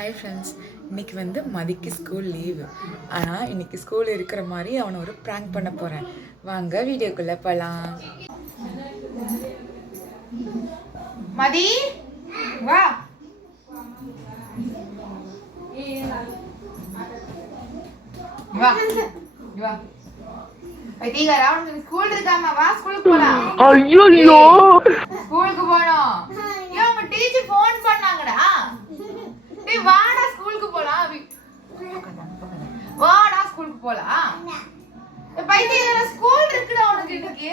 Hi friends இன்னைக்கு வந்து மதிக்கு school leave ஆனால் இன்னைக்கு ஸ்கூல் இருக்கிற மாதிரி அவனை ஒரு ப்ராங்க் பண்ண போகிறேன் வாங்க வீடியோக்குள்ளே போகலாம் மதி வா. வா பைத்தியக்காரா உனக்கு ஸ்கூல் இருக்காம வா ஸ்கூலுக்கு போலாம். ஐயோ ஸ்கூலுக்கு ஏன் உங்க டீச்சர் ஃபோன் பண்ணாங்கடா. டேய் வாடா ஸ்கூலுக்கு போலாம் வி- வாடா ஸ்கூலுக்கு போலாம் பைத்தியக்காரா ஸ்கூல் இருக்குடா உனக்கு இன்னைக்கு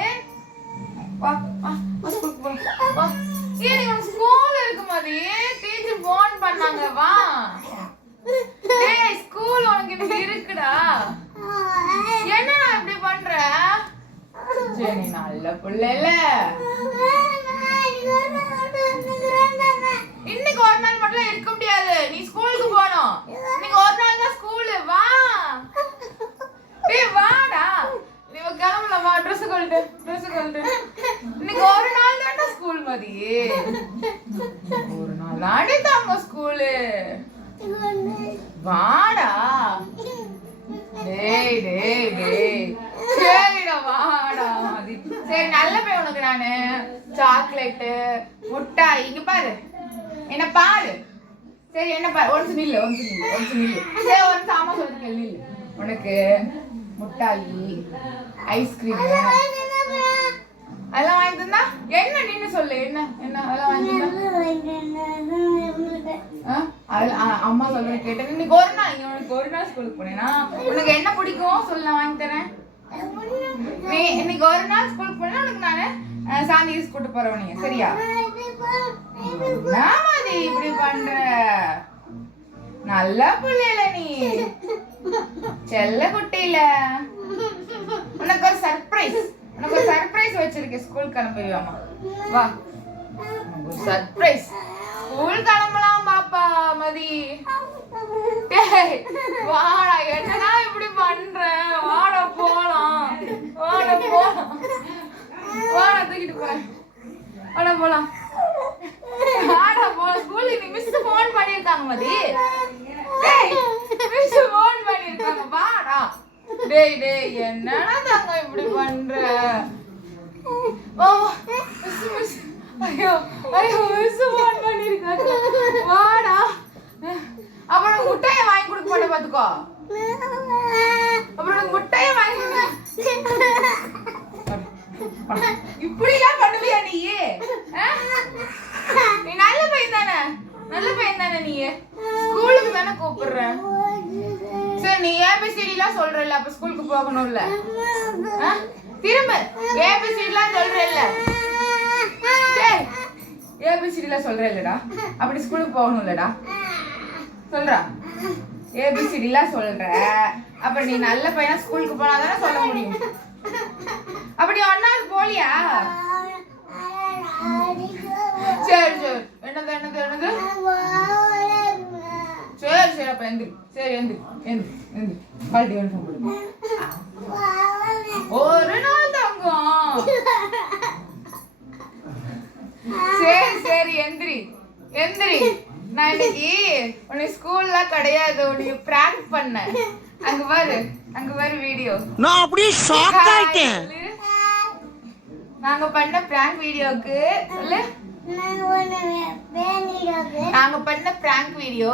வா வா ஸ்கூலுக்கு போலாம் வா ஏன் நீ உனக்கு ஸ்கூல் இருக்கு மாதிரி டீச்சர் ஃபோன் பண்ணாங்க வா டேய் ஸ்கூல் உனக்கு இன்னைக்கு இருக்குடா என்னடா இப்படி பண்ற சரி நல்ல புள்ள இல்ல இன்னைக்கு ஒரு நாள் மட்டும் இருக்க முடியாது நீ ஸ்கூலுக்கு போகணும் இன்னைக்கு ஒரு நாள் தான் ஸ்கூலு வா டேய் வாடா நீ கிளம்பல வா ட்ரெஸ் கழட்டு இன்னைக்கு ஒரு நாள் தான்டா ஸ்கூல் மதி ஒரு நாள் தாண்டி தாங்க ஸ்கூலு வாடா. டேய் டேய் டேய். சரிடா வாடா மதி. சரி நல்ல பையன் உனக்கு நானு. சாக்லேட்டு முட்டாய். இங்க பாரு. என்ன பாரு. சரி என்ன பாரு. ஒன்ஸ் நில்லு ஒன்ஸ் நில்லு ஒன்ஸ் நில்லு. சரி ஒரு சாமா சொல்லுங்க நில்லு. உனக்கு முட்டாயி ஐஸ்கிரீம். அதெல்லாம் வாங்கி தந்தா என்ன நின்னு சொல்லு என்ன என்ன அதெல்லாம் வாங்கி தந்தா ஆ? அம்மா சொல்றத கேட்டேன் இன்னைக்கு ஒரு நாள் உனக்கு ஒரு நாள் ஸ்கூலுக்கு போனேன்னா உனக்கு என்ன பிடிக்கும்? சொல்லு நான் வாங்கி தரேன். நீ இன்னைக்கு ஒரு நாள் ஸ்கூலுக்கு போனா உனக்கு நானு அஹ், சாந்தி கூட்டு போறவன் நீங்க சரியா? நாமதி இப்படி பண்ற? நல்ல பிள்ளைல நீ. செல்ல குட்டியில. உனக்கு ஒரு சர்ப்ரைஸ் நம்ம சர்ப்ரைஸ் வச்சிருக்கேன் ஸ்கூல் கிளம்பிடுவாமா வா. சர்ப்ரைஸ் ஸ்கூல் கிளம்பலாம் பாப்பா மதி. வாடா என்னடா இப்படி பண்ற? வாடா போலாம். வாடா போலாம். வாடா தூக்கிட்டு போறேன் வாடா போலாம். வாடா போ ஸ்கூலுக்கு நீ மிஸ் ஃபோன் பண்ணிருக்காங்க மதி. மிஸ் ஃபோன் பண்ணிருக்காங்க டேய் டேய் என்னடா தாங்க இப்படி பண்ற? ஓ மிஸ் மிஸ் ஐயோ ஐயோ மிஸ் ஃபோன் பண்ணிருக்காங்க வாடா. அப்புறம் முட்டையை வாங்கி கொடுக்க மாட்டேன் பாத்துக்கோ அப்புறம் முட்டையை வாங்கி இப்படி எல்லாம் பண்ணுவியா நீ? நீ நல்ல பையன் தானே? நல்ல பையன் தானே நீ? ஸ்கூலுக்கு தானே கூப்பிடுற? சரி நீ ஏபிசிடி எல்லாம் சொல்றல அப்ப ஸ்கூலுக்கு போகணும்ல. ஆ? திரும்ப. ஏபிசிடி எல்லாம் சொல்றல டேய் ஏபிசிடி எல்லாம் சொல்றல்லடா. அப்படி ஸ்கூலுக்கு போகணும்லடா. சொல்றா. ஏபிசிடி எல்லாம் சொல்ற. அப்ப நீ நல்ல பையனா ஸ்கூலுக்கு போனா தானே சொல்ல முடியும். அப்படி ஒன்னாவது போலியா? சரி சரி. என்னது என்னது என்னது? சரி சரி அப்ப எந்திரி. சரி எந்திரி. எந்திரி யூனிஃபார்ம் ஒரு நாள் தங்கம். சரி சரி எந்திரி. எந்திரி. நான் இன்னைக்கு உன்னை ஸ்கூல்ல கிடையாது உன்னை பிராங்க் பண்ணேன். அங்க பாரு அங்க பாரு வீடியோ நான் அப்படியே ஷாக் ஆயிட்டேன். நாங்க பண்ண பிராங்க் வீடியோக்கு சொல்லு. நாங்க பண்ண பிராங்க் வீடியோ